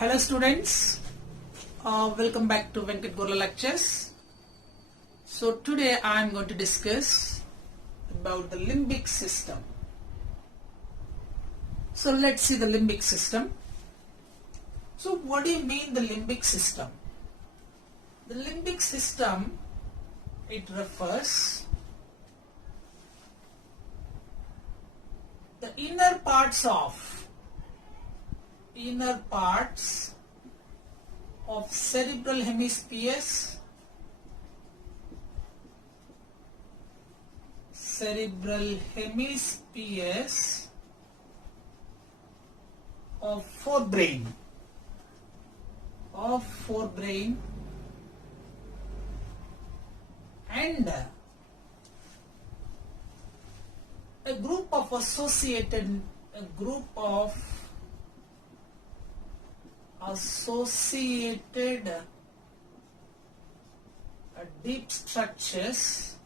Hello students, welcome back to Venkat Gorla lectures. So today I am going to discuss about the limbic system. So let's see the limbic system. So what do you mean the limbic system? The limbic system, it refers the inner parts of cerebral hemispheres, of forebrain, and a group of associated deep structures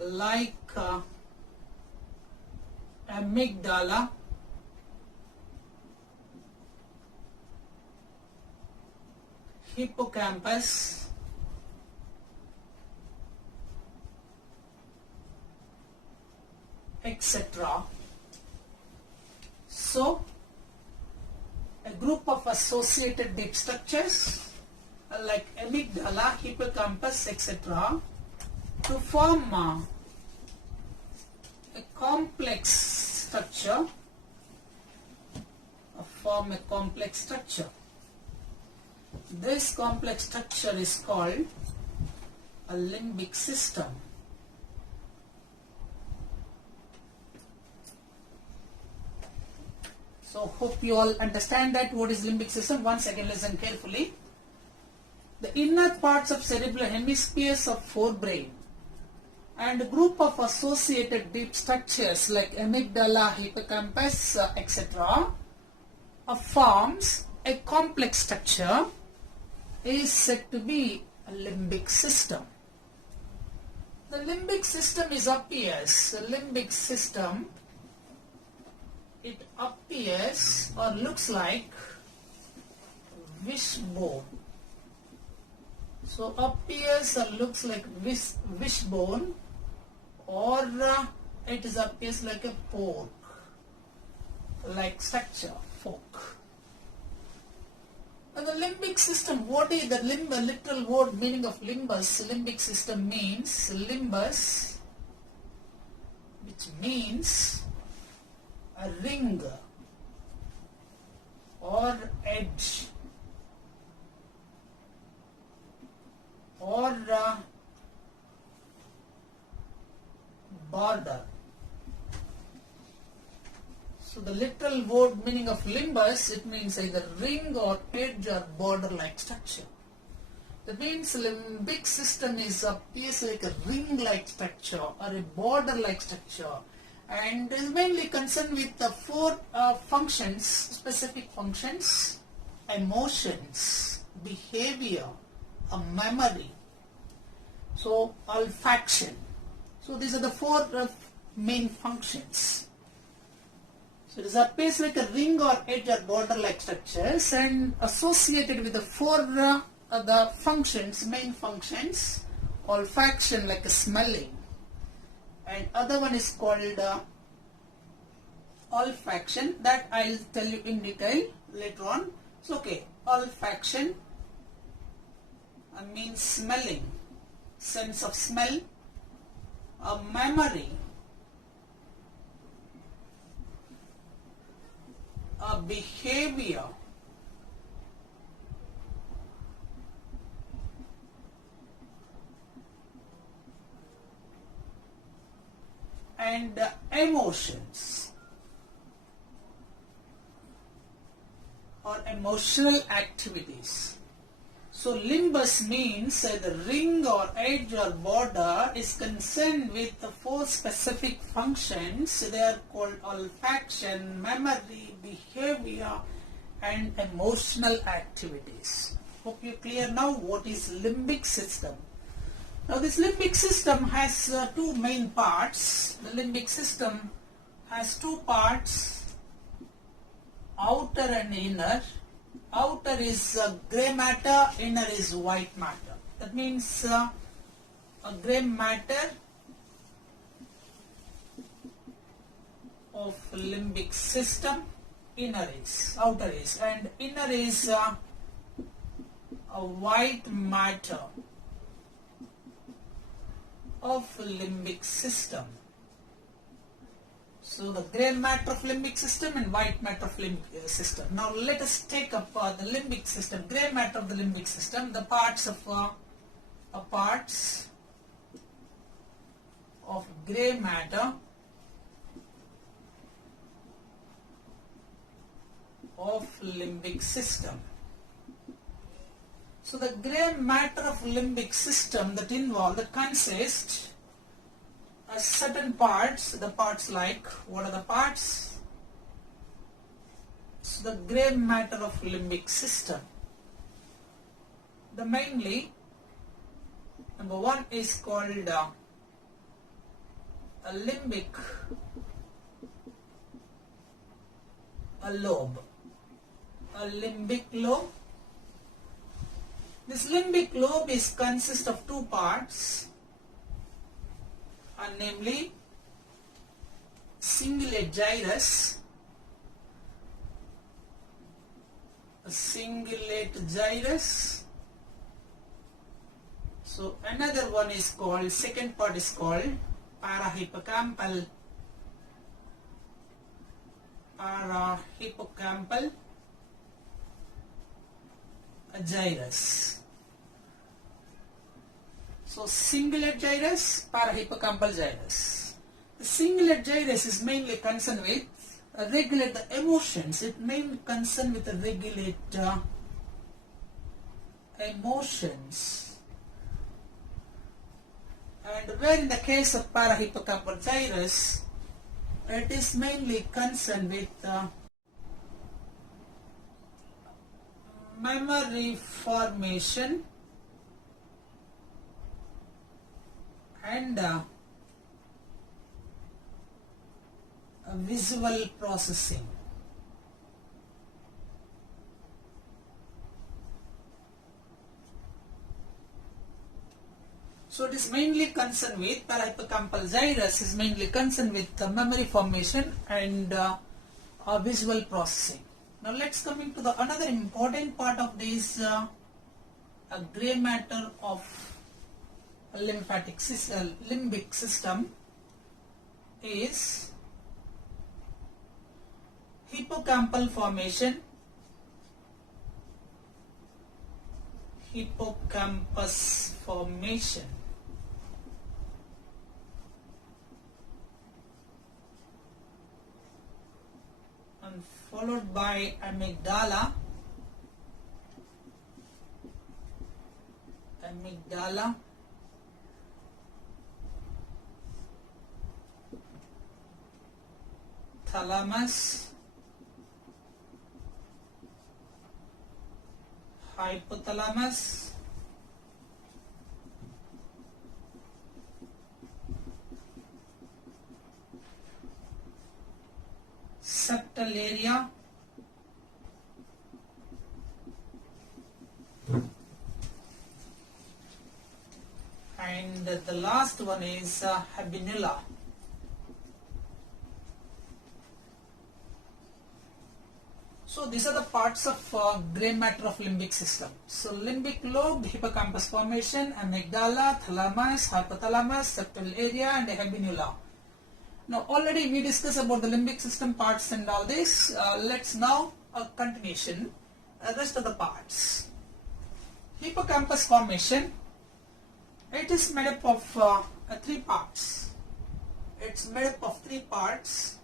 like amygdala, hippocampus, etc. So a group of associated deep structures like amygdala, hippocampus, etc. to form a complex structure. This complex structure is called a limbic system. So hope you all understand that what is limbic system. Once again listen carefully. The inner parts of cerebral hemispheres of forebrain and a group of associated deep structures like amygdala, hippocampus, etc. Forms a complex structure is said to be a limbic system. The limbic system it appears or looks like wishbone. So appears or looks like wishbone, or it appears like a fork like structure, fork. And the limbic system, what is the literal word meaning of limbus? Limbic system means limbus, which means a ring or edge or border. So the literal word meaning of limbus, it means either ring or edge or border like structure. That means limbic system appears like a ring like structure or a border like structure, and is mainly concerned with the four functions, specific functions: emotions, behavior, memory, so olfaction. So these are the four main functions. So it appears like a ring or edge or border like structures, and associated with the four the functions, main functions: olfaction like a smelling, and other one is called olfaction, that I'll tell you in detail later on. So okay, olfaction means smelling, sense of smell. Memory, behavior, and emotions or emotional activities. So limbus means the ring or edge or border is concerned with the four specific functions. They are called olfaction, memory, behavior, and emotional activities. Hope you are clear now what is limbic system. Now this limbic system has two main parts. The limbic system has two parts: out outer and inner. Outer is grey matter, inner is white matter. That means a grey matter of limbic system, outer is, and inner is a white matter of limbic system. So the grey matter of limbic system and white matter of limbic system. Now let us take up the limbic system, grey matter of the limbic system, the parts of grey matter of limbic system. So the grey matter of limbic system that consists certain parts, the parts like, what are the parts? So the grey matter of limbic system, the mainly, number one is called a limbic lobe, a limbic lobe. This limbic lobe consists of two parts, namely cingulate gyrus, So another one is called, second part is called parahippocampal gyrus. So cingulate gyrus, parahippocampal gyrus. The cingulate gyrus is mainly concerned with regulate the emotions. It mainly concerned with regulate emotions. And where in the case of parahippocampal gyrus, it is mainly concerned with memory formation and visual processing. So it is mainly concerned with, parahippocampal gyrus is mainly concerned with memory formation and visual processing. Now let's come into the another important part of this grey matter of limbic system is hippocampal formation, hippocampus formation, and followed by amygdala, thalamus, hypothalamus, septal area, and the last one is Habinulla. So these are the parts of grey matter of limbic system. So limbic lobe, hippocampus formation, amygdala, thalamus, hypothalamus, septal area, and habinulla. Now already we discussed about the limbic system parts and all this. Let's now continuation rest of the parts. Hippocampus formation, it is made up of three parts. It's made up of three parts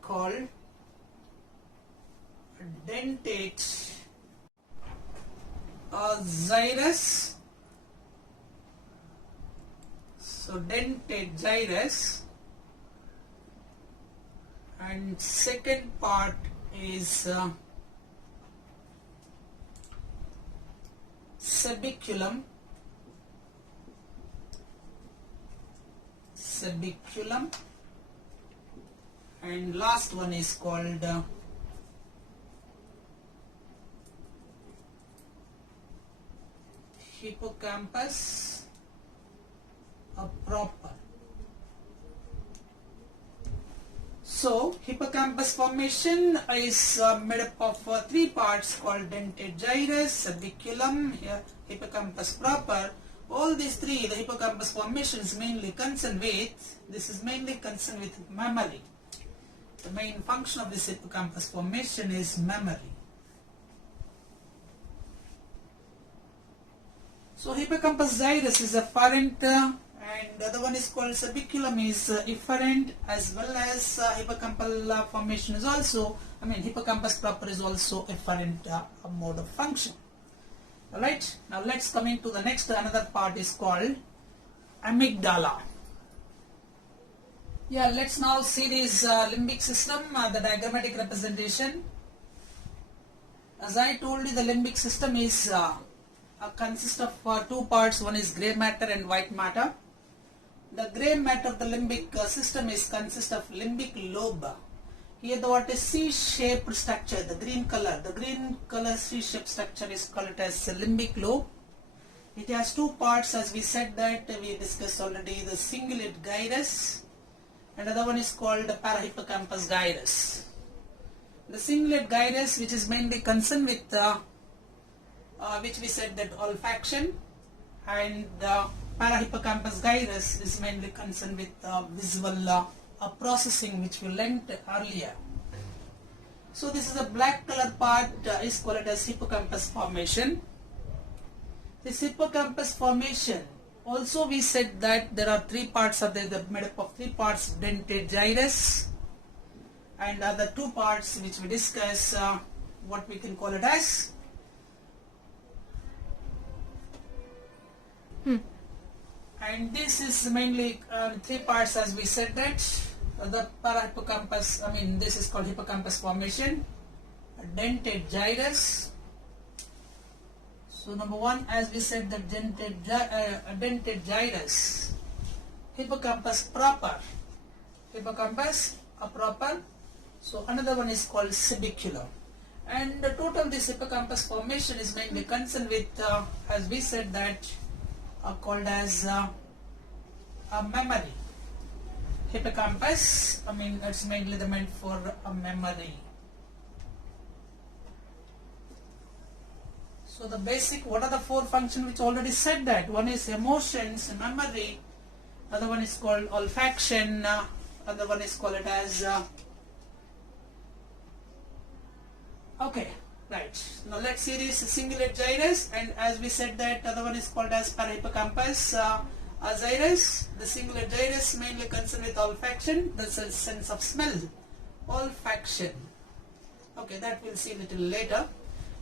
called dentate gyrus. So dentate gyrus, and second part is cebiculum, and last one is called hippocampus proper. So hippocampus formation is made up of three parts called dentate gyrus, sabiculum, hippocampus proper. All these three, the hippocampus formation is mainly concerned with, this is mainly concerned with memory. The main function of this hippocampus formation is memory. So hippocampus gyrus is afferent and the other one is called sabiculum is efferent, as well as hippocampal formation is also, hippocampus proper is also efferent mode of function. Alright, now let's come into the next, another part is called amygdala. Yeah, let's now see this limbic system, the diagrammatic representation. As I told you, the limbic system is consists of two parts. One is grey matter and white matter. The grey matter of the limbic system consists of limbic lobe. Here the what is C-shaped structure, the green color C-shaped structure is called as limbic lobe. It has two parts, as we said that we discussed already, the cingulate gyrus, and another one is called the parahippocampus gyrus. The cingulate gyrus, which is mainly concerned with which we said that olfaction, and the parahippocampus gyrus is mainly concerned with visual processing, which we learnt earlier. So this is a black color part is called as hippocampus formation. This hippocampus formation, also we said that there are three parts of the made up of three parts, dentate gyrus, and other two parts which we discuss, what we can call it as and this is mainly three parts, as we said that the parahippocampus, this is called hippocampus formation, dentate gyrus. So number one, as we said, that dentate gyrus, hippocampus proper, so another one is called sabiculum. And the total this hippocampus formation is mainly concerned with, as we said that, called as a memory. Hippocampus, it's mainly meant for a memory. So the basic, what are the four functions which already said that? One is emotions, memory, other one is called olfaction, other one is called it as okay. Right. Now let's see this cingulate gyrus, and as we said that other one is called as parahippocampus gyrus. The cingulate gyrus mainly concerned with olfaction, the sense of smell, olfaction. Okay, that we'll see a little later.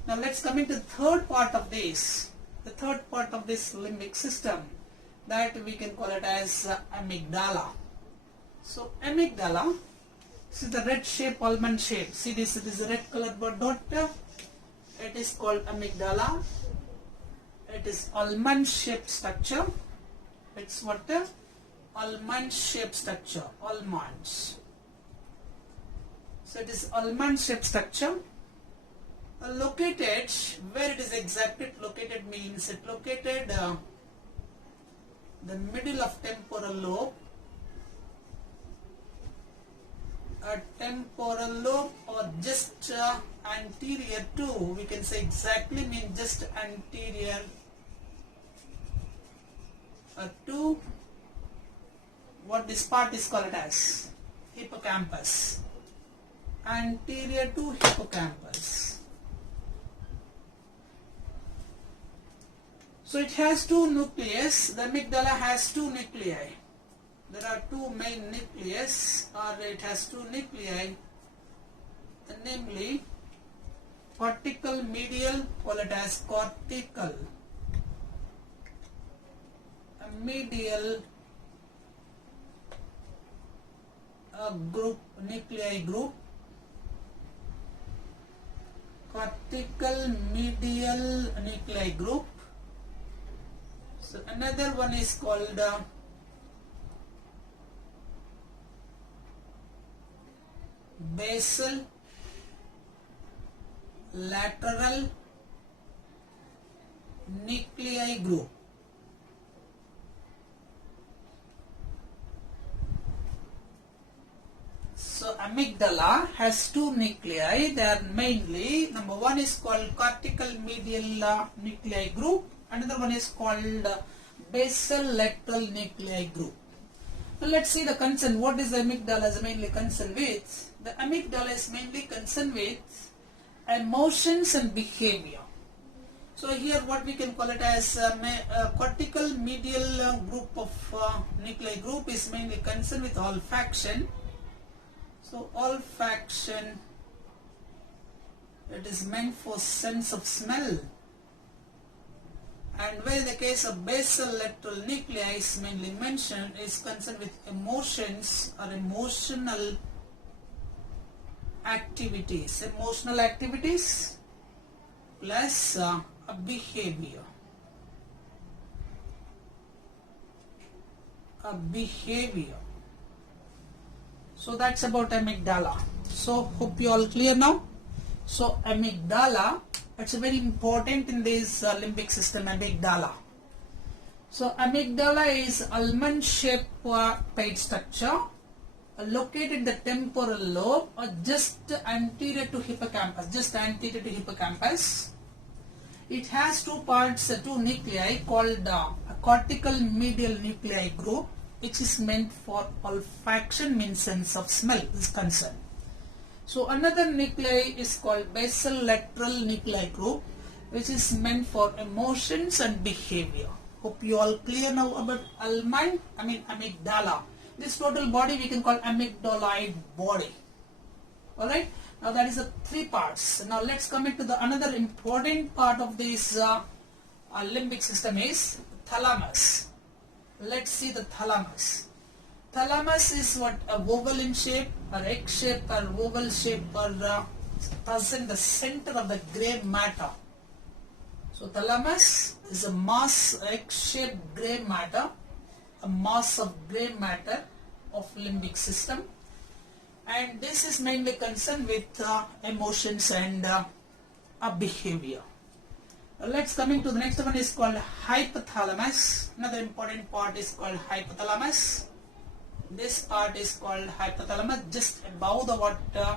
Now let's come into the third part of this. The third part of this limbic system, that we can call it as amygdala. So amygdala, this is the red shape, almond shape. See this, it is a red colored dot. It is called amygdala. It is almond shaped structure. It's what? Almond shaped structure. Almonds. So it is almond shaped structure. Located, where it is exactly located means it located the middle of temporal lobe. A temporal lobe, or just anterior to, we can say exactly mean just anterior to what this part is called as hippocampus, anterior to hippocampus. So it has two nucleus. The amygdala has two nuclei. There are two main nucleus, or it has two nuclei, namely cortical medial, call it as cortical medial group, nuclei group, cortical medial nuclei group. So another one is called basal lateral nuclei group. So amygdala has two nuclei. They are mainly, number one is called cortical medial nuclei group, another one is called basal lateral nuclei group. So let's see the concern. What is the amygdala is mainly concerned with? The amygdala is mainly concerned with emotions and behavior. So here what we can call it as cortical medial group of nuclei group is mainly concerned with olfaction. So olfaction, it is meant for sense of smell. And where the case of basal lateral nuclei is mainly mentioned is concerned with emotions or emotional activities. Emotional activities plus a behavior. A behavior. So that's about amygdala. So hope you all clear now. So amygdala, it's very important in this limbic system, amygdala. So amygdala is almond-shaped page structure located in the temporal lobe or just anterior to hippocampus. It has two parts, two nuclei called a cortical medial nuclei group, which is meant for olfaction, means sense of smell is concerned. So another nuclei is called basal lateral nuclei group, which is meant for emotions and behavior. Hope you all clear now about amygdala. This total body we can call amygdaloid body. Alright, now that is the three parts. Now let's come into the another important part of this limbic system is thalamus. Let's see the thalamus. Thalamus is what, a oval in shape or egg shape or oval shape or present the center of the grey matter. So thalamus is a mass, egg shaped grey matter, a mass of grey matter of limbic system, and this is mainly concerned with emotions and behavior. Let's coming to the next one is called hypothalamus. Another important part is called hypothalamus. This part is called hypothalamus, just above the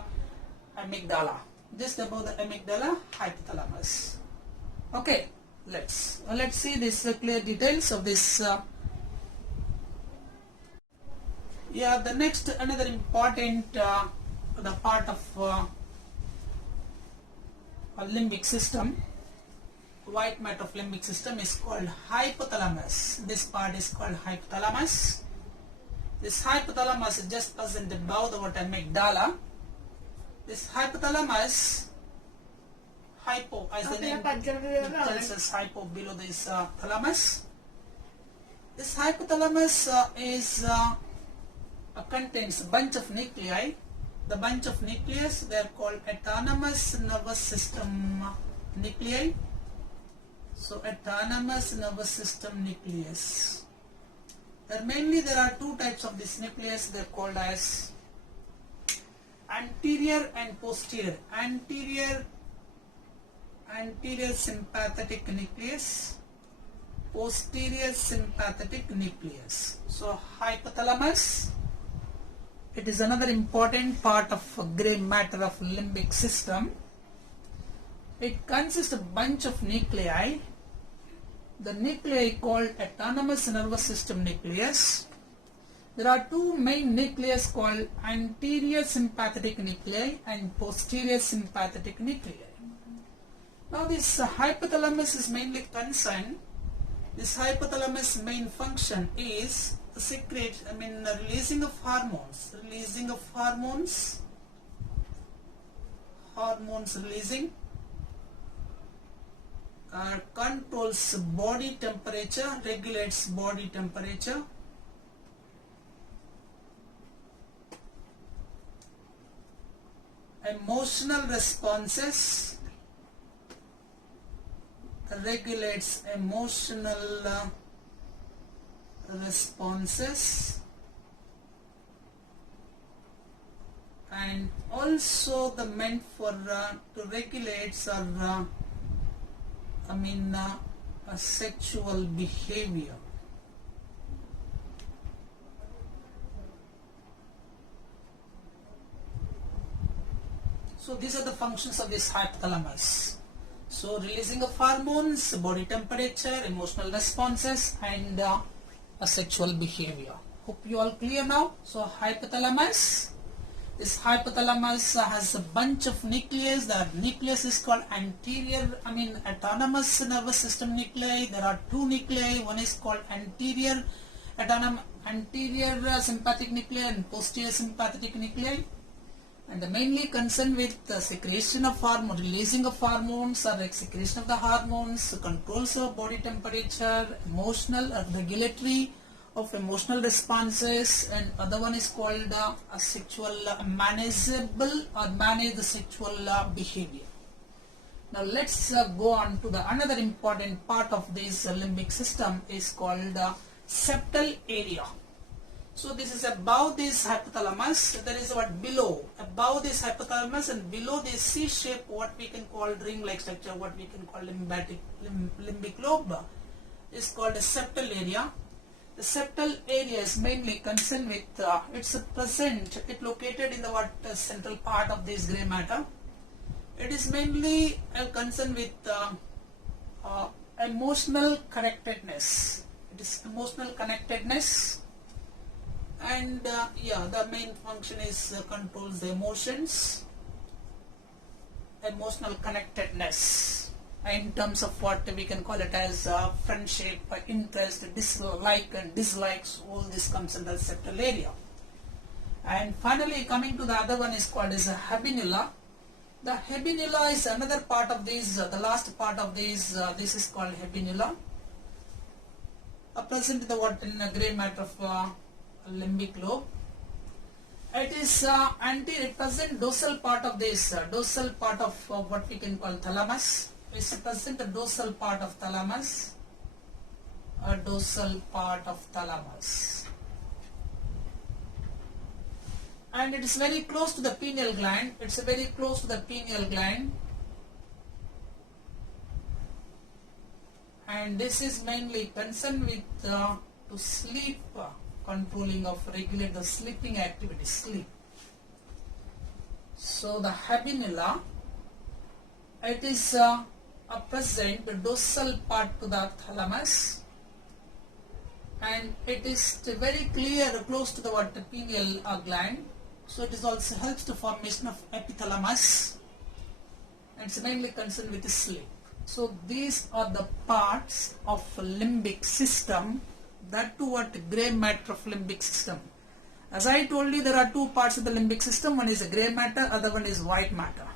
amygdala. Just above the amygdala, hypothalamus. Okay, let's see this clear details of this. The next another important the part of a limbic system, white matter of limbic system is called hypothalamus. This part is called hypothalamus. This hypothalamus is just present above the amygdala. This hypothalamus, hypo as the name tells us, hypo below this thalamus. This hypothalamus contains a bunch of nuclei. The bunch of nucleus, they are called autonomous nervous system nuclei. So autonomous nervous system nucleus. There are two types of this nucleus. They are called as anterior and posterior. Anterior sympathetic nucleus, posterior sympathetic nucleus. So hypothalamus, it is another important part of grey matter of limbic system. It consists of a bunch of nuclei. The nuclei called autonomous nervous system nucleus. There are two main nucleus called anterior sympathetic nuclei and posterior sympathetic nuclei. Now this hypothalamus is mainly concerned. This hypothalamus main function is releasing of hormones. Hormones releasing. Controls body temperature, regulates body temperature. Emotional responses, regulates emotional responses, and also the meant for to regulate or a sexual behavior. So these are the functions of this hypothalamus. So releasing of hormones, body temperature, emotional responses, and a sexual behavior. Hope you all clear now. So hypothalamus. This hypothalamus has a bunch of nuclei. The nucleus is called autonomous nervous system nuclei. There are two nuclei. One is called anterior sympathetic nuclei and posterior sympathetic nuclei. And mainly concerned with the secretion of hormone, releasing of hormones or secretion of the hormones, controls of body temperature, emotional or regulatory of emotional responses, and other one is called a sexual manageable or manage the sexual behavior. Now let's go on to the another important part of this limbic system is called septal area. So this is above this hypothalamus, there is what below, above this hypothalamus and below this C shape, what we can call ring-like structure, what we can call limbic lobe, is called a septal area. The septal area is mainly concerned with, it located in the central part of this grey matter. It is mainly concerned with emotional connectedness. It is emotional connectedness. And the main function is controls the emotions, emotional connectedness, in terms of what we can call it as friendship, interest, dislike and dislikes. All this comes under septal area. And finally, coming to the other one is called as a habinulla. The habinulla is another part of this. The last part of this. This is called habinulla. Present in the grey matter of limbic lobe. It is present dorsal part of this, dorsal part of what we can call thalamus. It is present the dorsal part of thalamus, dorsal part of thalamus. And it is very close to the pineal gland. It's very close to the pineal gland. And this is mainly concerned with to sleep, controlling of regulate the sleeping activity, sleep. So the habinulla, it is present the dorsal part to the thalamus, and it is very clear close to the pineal gland. So it is also helps the formation of epithalamus, and it's mainly concerned with the sleep. So these are the parts of limbic system. That too grey matter of limbic system. As I told you, there are two parts of the limbic system. One is a grey matter, other one is white matter.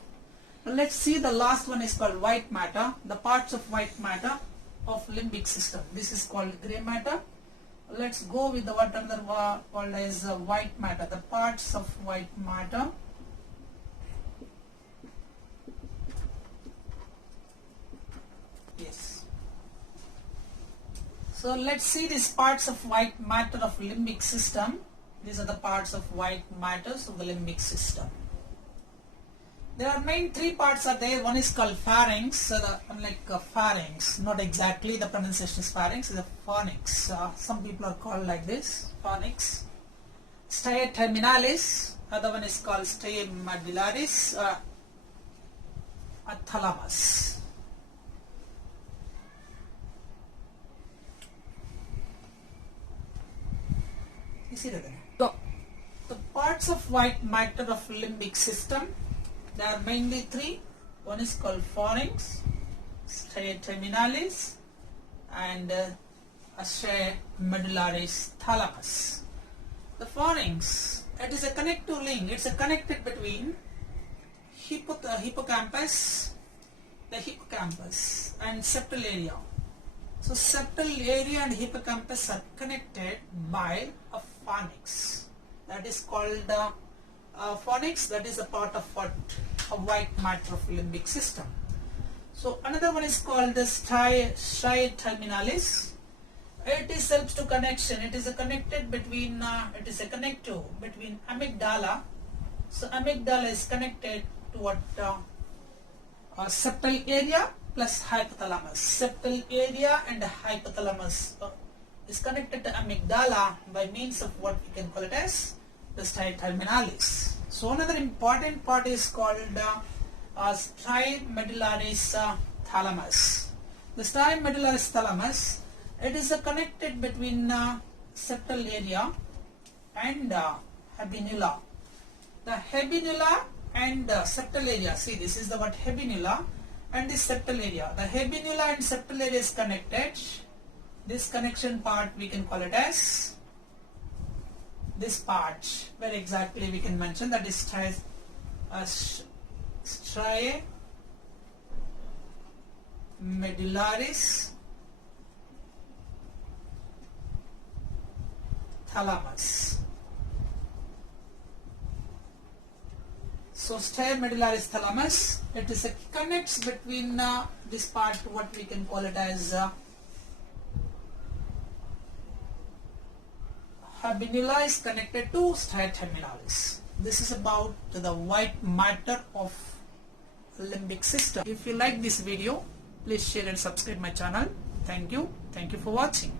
Now let's see the last one is called white matter. The parts of white matter of limbic system. This is called grey matter. Let's go with the what another called as white matter. The parts of white matter. Yes. So let's see these parts of white matter of limbic system. These are the parts of white matters of the limbic system. There are main three parts are there. One is called pharynx, unlike pharynx, not exactly the pronunciation is pharynx, is a pharynx. Some people are called like this, pharynx. Stria terminalis, other one is called stria medullaris, thalamus. You see that? So, the parts of white matter of limbic system, there are mainly three. One is called pharynx, stria terminalis, and stria medullaris, thalamus. The pharynx, it is a connective link. It's a connected between hippocampus, the hippocampus, and septal area. So septal area and hippocampus are connected by a pharynx. That is called pharynx. That is a part of a white matter of limbic system. So another one is called the stria terminalis. It is helps to connection. It is a connected between. It is a connective between amygdala So amygdala is connected to what? Septal area plus hypothalamus. Septal area and hypothalamus is connected to amygdala by means of what we can call it as the striatum terminalis. So another important part is called striatum medullaris thalamus. The striatum medullaris thalamus, it is connected between septal area and habinulla. The habinulla and septal area, see this is the word habinulla and this septal area. The habinulla and septal area is connected. This connection part we can call it as this part, where exactly we can mention that is striatum medullaris thalamus. So striatum medullaris thalamus, it is a connects between this part, what we can call it as habinulla is connected to striatum terminalis. This is about the white matter of limbic system. If you like this video, please share and subscribe my channel. Thank you. Thank you for watching.